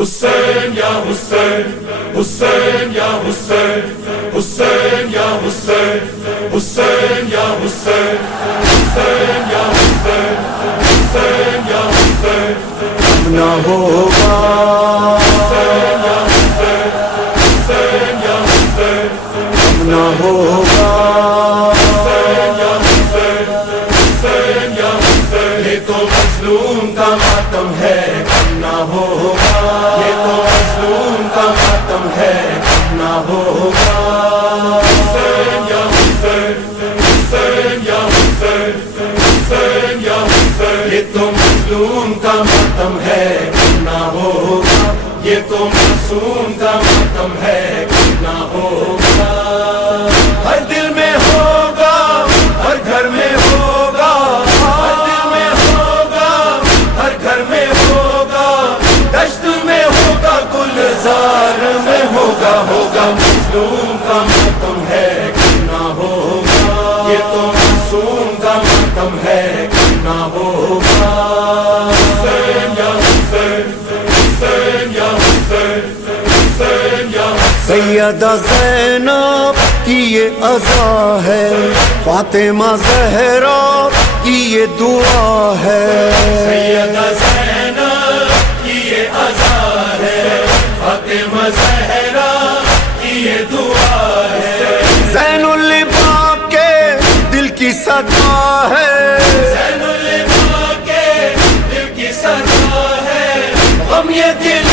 حسین یا حسین حسین یا حسین حسین یا حسین حسین یا حسین حسین یا حسین حسین یا حسین نہ ہوگا حسین یا حسین حسین یا حسین نہ ہوگا حسین یا حسین حسین یا حسین یہ تو مظلوم کا ماتم ہے نہ ہوگا یہ تو مظلوم کا ماتم ہے نہ ہوگا حسین یا حسین حسین یا حسین حسین یا حسین یہ تو مظلوم کا ماتم ہے نہ ہوگا یہ تو معصوم کا ماتم ہے نہ ہوگا ہر دل میں ہوگا ہر گھر میں ہوگا ہر دل میں ہوگا ہر گھر میں ہوگا دشت میں ہوگا گلزار میں ہوگا ہوگا مظلوم کا ماتم ہے نہ ہوگا یہ تو معصوم کا ماتم ہے نہ ہوگا حسین یا حسین حسین یا حسین حسین یا سیدہ زینب کی یہ عزا ہے، فاطمہ زہرا کی یہ دعا ہے، سیدہ زینب کی یہ عزا ہے، فاطمہ زہرا کی یہ دعا ہے، زین العباد کے دل کی صدا ہے، زین العباد کے دل کی صدا ہے، غم یہ دل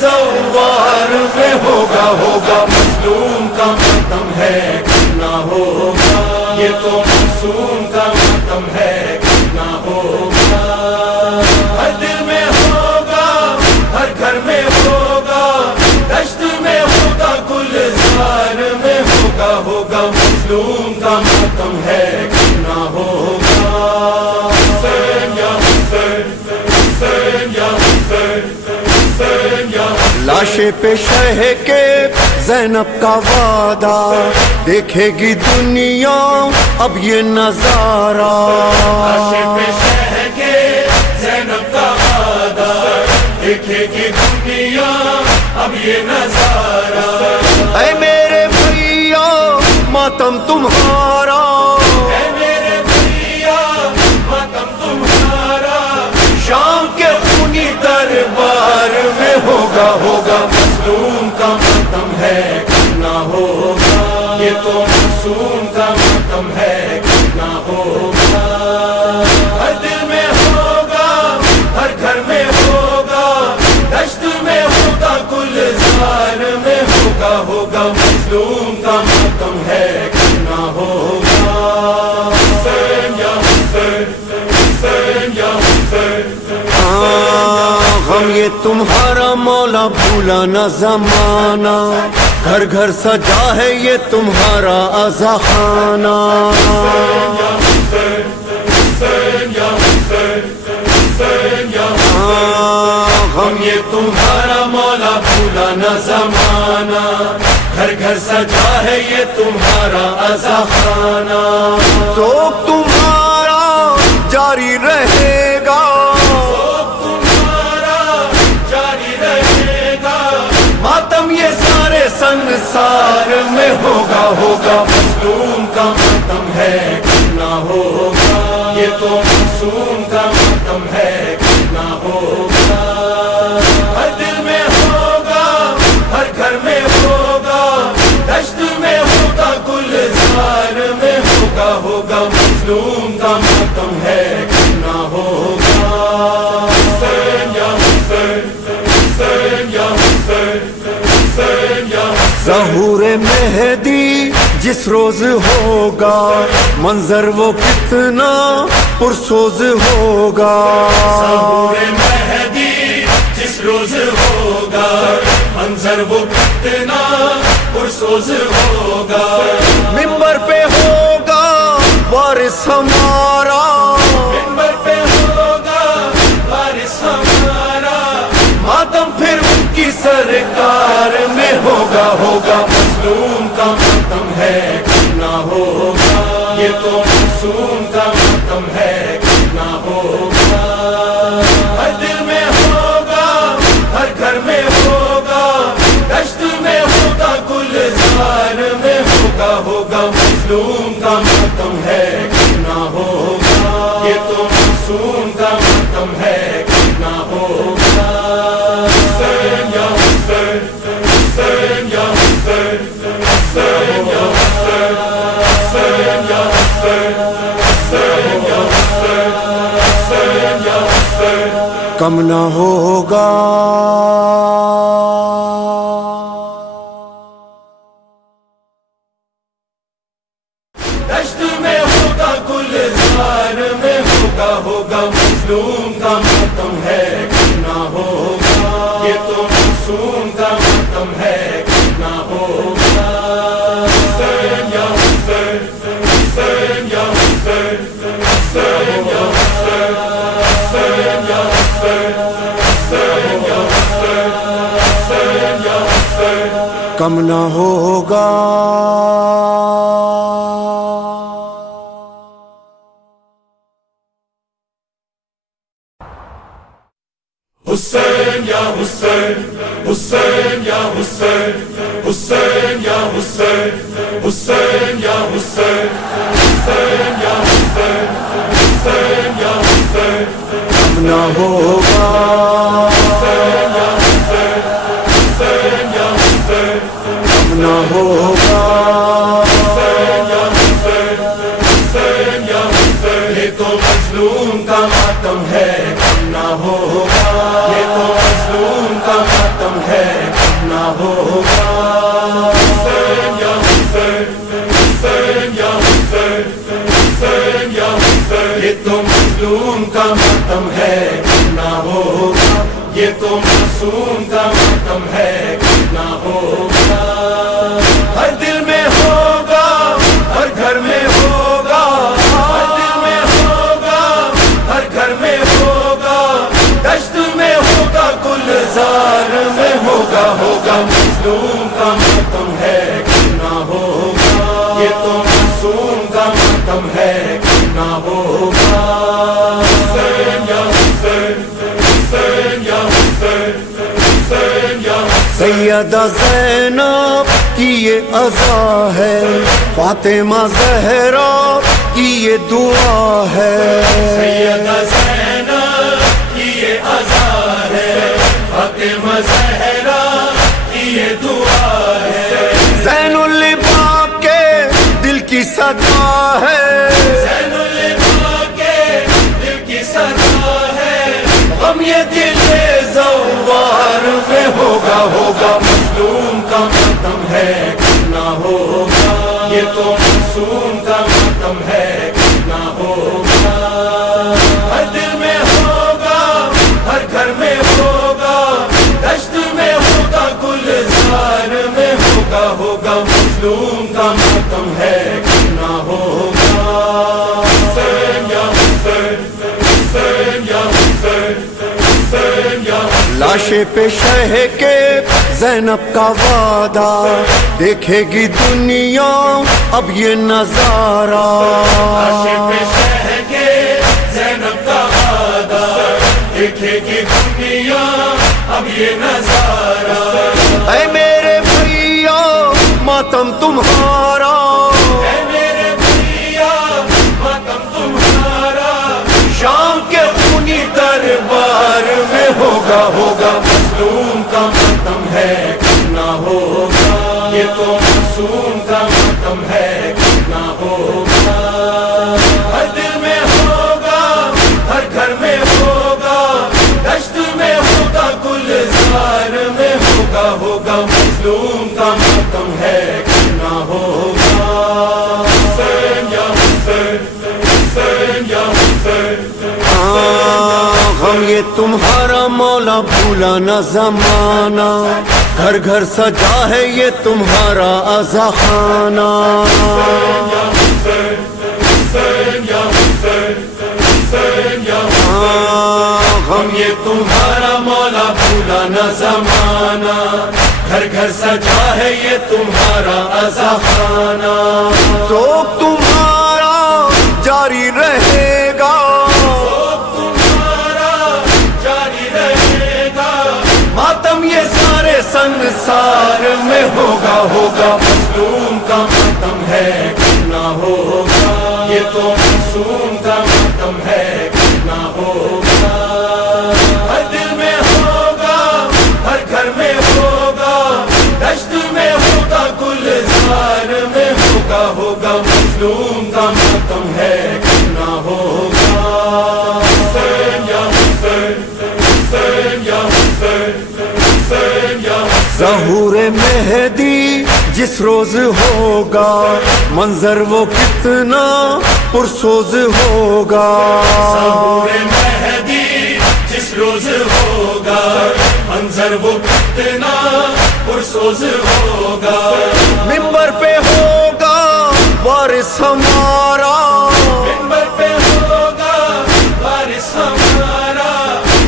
زوار میں ہوگا ہوگا مظلوم کا ماتم ہے نہ ہوگا یہ تو معصوم کا ماتم ہے نہ ہوگا ہر دل میں ہوگا ہر گھر میں ہوگا دشت میں ہوگا گلزار میں ہوگا ہوگا مظلوم کا ماتم ہے نہ ہوگا حسین یا حسین حسین یا حسین حسین یا لاشیں پہ شہ کے زینب کا وعدہ، دیکھے گی دنیا اب یہ نظارہ، لاشیں پہ شہ کے زینب کا وعدہ، دیکھے گی دنیا اب یہ نظارہ، اے میرے بھیا ماتم تمہارا، اے میرے بھیا ماتم تمہارا، شام کے خونی دربار میں ہوگا ہوگا مظلوم کا ماتم ہے نہ ہوگا یہ تو معصوم کا ماتم ہے نہ ہوگا ہر دل میں ہوگا ہر گھر میں ہوگا دشت میں ہوگا گلزار میں ہوگا ہوگا مظلوم کا ماتم ہے نہ ہوگا حسین یا حسین حسین یا حسین غم یہ تمہارا مولا بھولا نہ زمانہ، گھر گھر سجا ہے یہ تمہارا عزا خانہ، غم یہ تمہارا مولا بھولا نہ زمانہ، گھر گھر سجا ہے یہ تمہارا عزا خانہ، ذوق تمہارا جاری رہے گا، ماتم یہ سارے سنسار میں ہوگا ہوگا مظلوم کا ماتم ہے نہ ہوگا یہ تو معصوم کا ماتم ہے نہ ہوگا ہر دل میں ہوگا ہر گھر میں ہوگا دشت میں ہوگا گلزار میں ہوگا ہوگا مظلوم کا ماتم ہے نہ ہوگا حسین یا حسین حسین یا حسین حسین یا ظہور مہدی جس روز ہوگا، منظر وہ کتنا پرسوز ہوگا، ظہور مہدی جس روز ہوگا، منظر وہ کتنا پرسوز ہوگا، منبر پہ ہوگا وارث ہمارا، منبر پہ ہوگا وارث ہمارا، ماتم پھر ان کی سرکار میں ہوگا ہوگا مظلوم کا ماتم ہے نہ ہوگا یہ تو معصوم کا ماتم ہے نہ ہوگا ہر دل میں ہوگا ہر گھر میں کم نہ ہوگا. دشت میں ہوگا گلزار میں ہوگا مظلوم کا ماتم ہے کم نہ ہوگا. یہ تو معصوم کا ماتم ہے کم نہ ہوگا. حسین یا حسین حسین یا حسین حسین یا حسین حسین یا حسین حسین یا حسین حسین یا حسین. کم نہ ہوگا. حسین یا حسین حسین یا حسین حسین یا حسین حسین یا حسین حسین یا حسین حسین یا حسین. کم نہ ہوگا. حسین یا حسین حسین یا حسین کم نہ ہوگا. حسین یا حسین حسین یا حسین. یہ تو مظلوم کا ماتم ہے کم نہ ہوگا. یہ تو مظلوم کا ماتم ہے کم نہ ہوگا. حسین یا حسین حسین یا حسین حسین یا حسین. یہ تو مظلوم کا ماتم ہے کم نہ ہوگا. یہ تو معصوم کا ماتم ہے کم نہ ہوگا. ہر دل میں ہوگا ہر گھر میں ہوگا. ہر دل میں ہوگا ہر گھر میں ہوگا. دشت میں ہوگا گلزار میں ہوگا مظلوم کا ماتم ہے کم نہ ہوگا. یہ تو معصوم کا ماتم ہے کم نہ ہوگا. حسین یا حسین حسین یا حسین حسین یا حسین. سیدہ زینب کی یہ عزا ہے, فاطمہ زہرا کی یہ دعا ہے. سیدہ زینب کی یہ عزا ہے, فاطمہ زہرا کی یہ دعا ہے. زین العباد کے دل کی صدا ہے. زین العباد کے دل کی صدا ہے. غم یہ دل زوار میں ہوگا مظلوم کا ماتم ہے کم نہ ہوگا. یہ تو معصوم کا ماتم ہے کم نہ ہوگا. ہر دل میں ہوگا ہر گھر میں ہوگا. دشت میں ہوگا گلزار میں ہوگا مظلوم کا ماتم ہے کم نہ ہوگا. حسین یا حسین حسین یا حسین حسین یا حسین. لاشے پہ شہ کے زینب کا وعدہ, دیکھے گی دنیا اب یہ نظارہ. لاشے پہ شہ کے زینب کا وعدہ, دیکھے گی دنیا اب یہ نظارہ. اے میرے بھیا ماتم تمہارا, اے میرے بھیا ماتم تمہارا. شام کے خونی دربار میں ہوگا مظلوم کا ماتم ہے کم نہ ہوگا. یہ تو معصوم کا ماتم ہے کم نہ ہوگا. ہر دل میں ہوگا ہر گھر میں ہوگا. دشت میں ہوگا گلزار میں ہوگا مظلوم کا ماتم ہے کم نہ ہوگا. حسین یا حسین حسین یا حسین. غم یہ تمہارا مولا بھولا نہ زمانہ, گھر گھر سجا ہے یہ تمہارا عزا خانہ. حسین یا حسین حسین یا حسین حسین یا حسین. غم یہ تمہارا مولا بھولا نہ زمانہ, گھر گھر سجا ہے یہ تمہارا عزا خانہ. ذوق تمہارا جاری رہے گا, تمہارا جاری رہے گا. ماتم یہ سارے سنسار میں ہوگا مظلوم کا ماتم ہے کم نہ ہوگا. یہ تو معصوم کا ماتم ہے کم نہ ہوگا. ہر دل میں ہوگا ہر گھر میں ہوگا. دشت میں ہوگا گلزار میں ہوگا مظلوم کا ماتم ہے کم نہ ہوگا. حسین یا حسین ظہور مہدی جس روز ہوگا منظر وہ کتنا پرسوز ہوگا ظہور مہدی جس روز ہوگا منظر وہ کتنا پرسوز ہوگا منبر پہ ہوگا وارث ہمارا منبر پہ ہوگا وارث ہمارا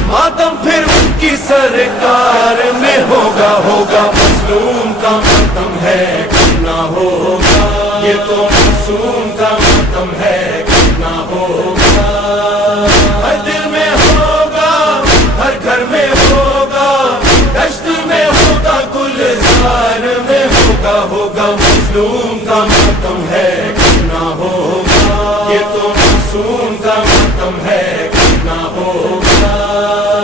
ماتم پھر ان کی سرکار میں ہوگا مظلوم کا ماتم ہے کرنا ہوگا یہ تو معصوم کا ماتم ہے کرنا ہوگا ہر دل میں ہوگا ہر گھر میں ہوگا دشت میں ہوگا گلزار میں ہوگا مظلوم کا ماتم ہے کرنا ہوگا یہ تو معصوم کا ماتم ہے کرنا ہوگا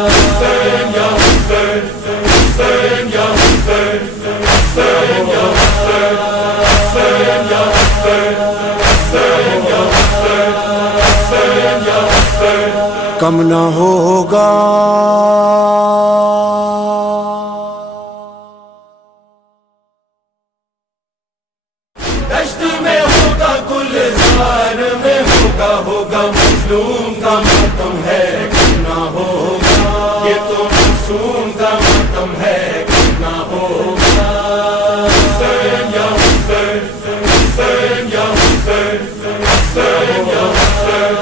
حسین یا حسین حسین یا حسین حسین یا حسین حسین یا حسین حسین یا حسین حسین یا حسین کم نہ ہوگا دشت میں ہوگا گلزار میں ہوگا مظلوم کا ماتم ہے کرنا ہوگا یہ تو معصوم کا ماتم ہے کرنا ہوگا حسین یا حسین حسین یا حسین حسین یا حسین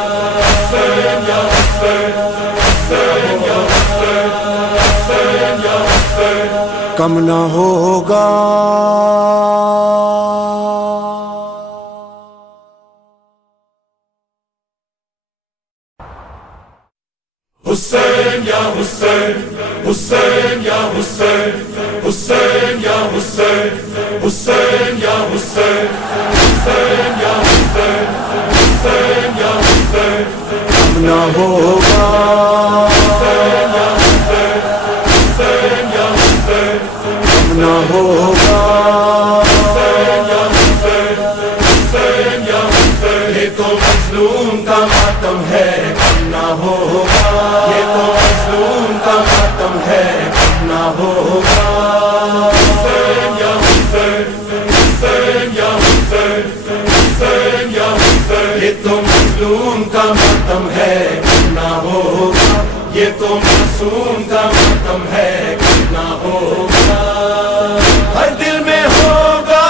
حسین یا حسین حسین یا حسین حسین یا حسین کم نہ ہوگا حسین یا حسین حسین یا حسین حسین یا حسین حسین یا حسین حسین یا حسین حسین یا حسین کم نہ ہوگا حسین یا حسین حسین یا حسین کم نہ ہوگا حسین یا حسین حسین یا حسین یہ تو مظلوم کا ماتم ہے کرنا ہوگا یہ تو مظلوم کا ماتم ہے کرنا ہوگا حسین یا حسین حسین یا حسین حسین یا حسین یہ تو مظلوم کا ماتم ہے کرنا ہوگا یہ تو معصوم کا ماتم ہے کرنا ہوگا ہر دل میں ہوگا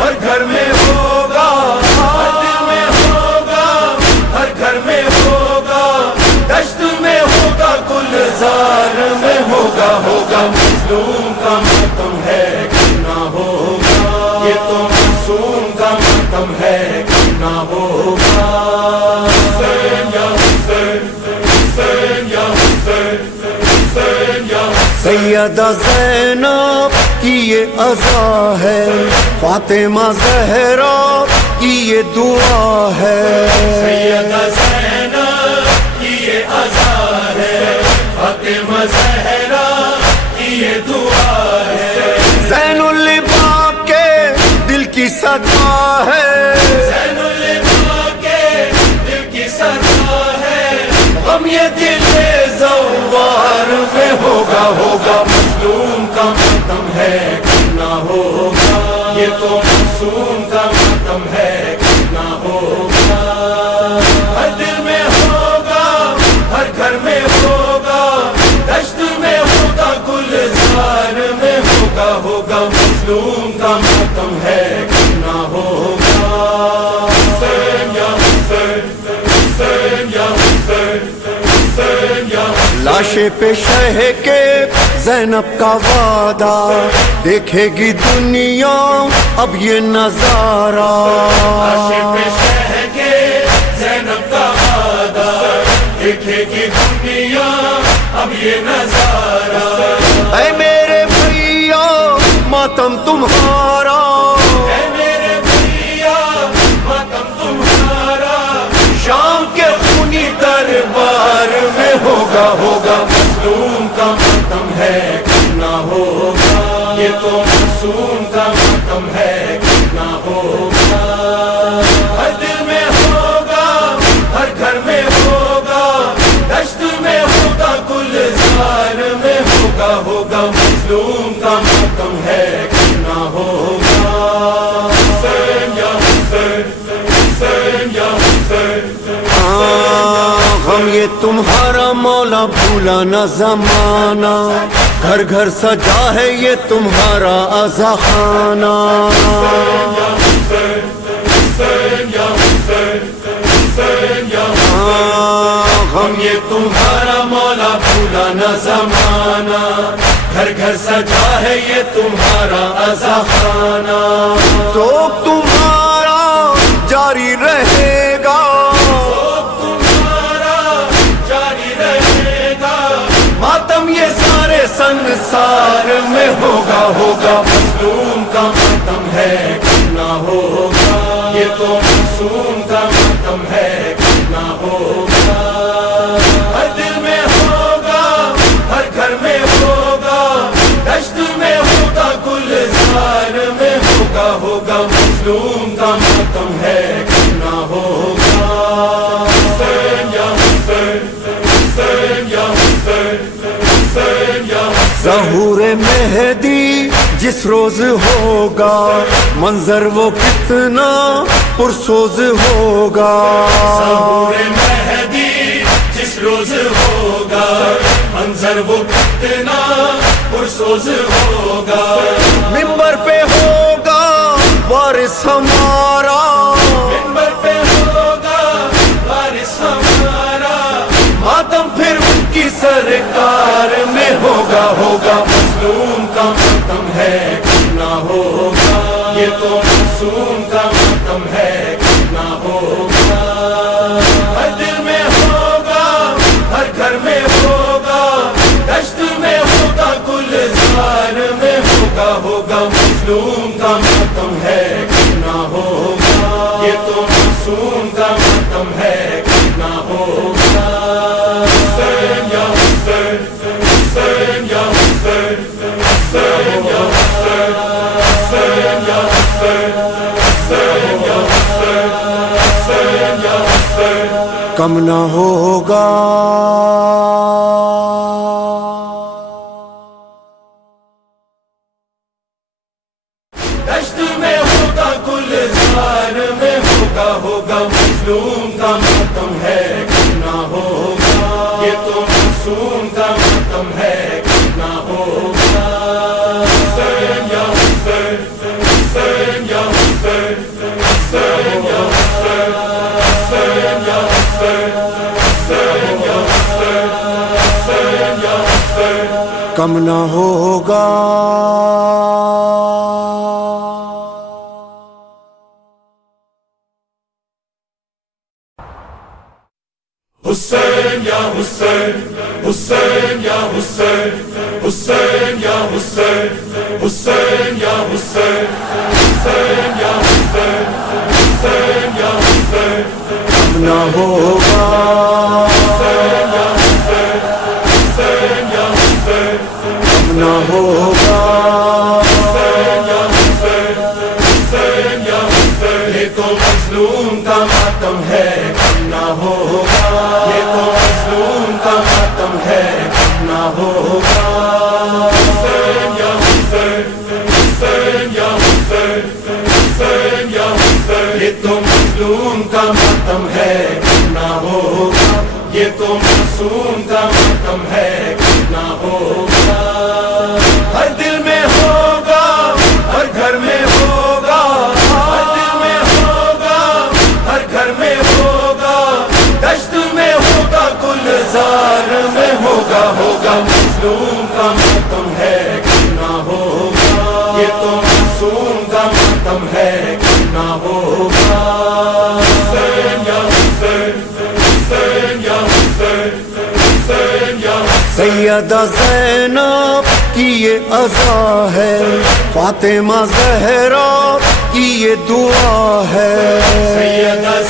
ہر گھر میں ہوگا ہر دل میں ہوگا ہر گھر میں ہوگا دشت میں ہوگا گلزار میں ہوگا مظلوم کا ماتم ہے کرنا ہوگا یہ تو معصوم کا ماتم ہے کرنا ہوگا حسین یا حسین حسین یا حسین حسین یا سیدہ زینب کی یہ عزا ہے فاطمہ زہرا کی یہ دعا ہے سیدہ زینب کی یہ عزا ہے فاطمہ زہرا کی یہ دعا ہے زین الباب کے دل کی صدا ہے زین الباب کے دل کی صدا ہے غم یہ دل زوار میں ہوگا مظلوم کا ماتم ہے کرنا ہوگا یہ تو معصوم کا ماتم ہے کرنا ہوگا ہر دل میں ہوگا ہر گھر میں ہوگا دشت میں ہوگا گلزار میں ہوگا مظلوم کا ماتم ہے کرنا ہوگا حسین یا حسین حسین یا حسین حسین یا لاش پہ شہ کے زینب کا وعدہ دیکھے گی دنیا اب یہ نظارہ شہ کے زینب کا وعدہ دیکھے گی دنیا اب یہ نظارہ اے میرے بھیا ماتم تمہارا اے میرے بھیا ماتم تمہارا شام کے خونی دربار میں ہوگا مظلوم کا ماتم ہے کرنا ہوگا یہ تو معصوم کا ماتم ہے کرنا ہوگا ہر دل میں ہوگا ہر گھر میں ہوگا دشت میں ہوگا گلزار میں ہوگا ہوگا مظلوم کا ماتم ہے کرنا ہوگا حسین یا حسین حسین یا حسین غم یہ تمہارا مولا بھولا نہ زمانہ گھر گھر سجا ہے یہ تمہارا عزا خانہ غم یہ تمہارا مولا بھولا نہ زمانہ گھر گھر سجا ہے یہ تمہارا عزا خانہ تو تمہارا جاری رہے گا تمہارا جاری رہے گا ماتم یہ سارے سنسار میں ہوگا ہوگا مظلوم کا ماتم ہے کرنا ہوگا یہ تو معصوم کا ماتم ہے کرنا ہوگا ہر دل میں ہوگا ہر گھر میں ہوگا دشت میں ہوگا گلزار میں ہوگا ہوگا مظلوم کا ماتم ہے کرنا ہوگا حسین یا حسین حسین یا حسین حسین یا ظہور مہدی جس روز ہوگا منظر وہ کتنا پرسوز ہوگا ظہور مہدی جس روز ہوگا منظر وہ کتنا پرسوز ہوگا منبر پہ ہوگا وارث ہمارا منبر پہ ہوگا وارث ہمارا ماتم پھر ان کی سرکار میں ہوگا ہوگا مظلوم کا ماتم ہے کرنا ہوگا یہ تو معصوم کا ماتم ہے کرنا ہوگا ہر دل میں ہوگا ہر گھر میں ہوگا دشت میں ہوگا گلزار میں ہوگا ہوگا مظلوم کا ماتم ہے کرنا ہوگا یہ تو معصوم کا ماتم ہے کرنا ہوگا حسین یا حسین حسین یا حسین حسین یا حسین حسین یا حسین حسین یا حسین حسین یا حسین کم نہ ہوگا دشت میں ہوگا گلزار میں ہوگا ہوگا مظلوم کا ماتم ہے کرنا ہوگا یہ تو معصوم کا ماتم ہے کرنا ہوگا حسین یا حسین حسین یا حسین حسین یا حسین حسین یا حسین حسین یا حسین حسین یا حسین کم نہ ہوگا حسین یا حسین حسین یا حسین حسین یا حسین حسین یا حسین حسین یا حسین حسین یا حسین کم نہ ہوگا حسین یا حسین حسین یا حسین کم نہ ہوگا حسین یا حسین حسین یا حسین یہ تو مظلوم کا ماتم ہے کرنا ہوگا یہ تو مظلوم کا ماتم ہے کرنا ہوگا حسین یا حسین حسین یا حسین حسین یا حسین یہ تو مظلوم کا ماتم ہے کرنا ہوگا یہ تو معصوم کا ماتم ہے کرنا ہوگا ہر دل میں ہوگا ہر گھر میں ہوگا ہر دل میں ہوگا ہر گھر میں ہوگا دشت میں ہوگا گلزار میں ہوگا ہوگا مظلوم کا ماتم ہے کرنا ہوگا یہ تو معصوم کا ماتم ہے کرنا ہوگا حسین یا حسین حسین یا حسین حسین یا سیدہ زینب کی یہ عزا ہے فاطمہ زہرا کی یہ دعا ہے سیدہ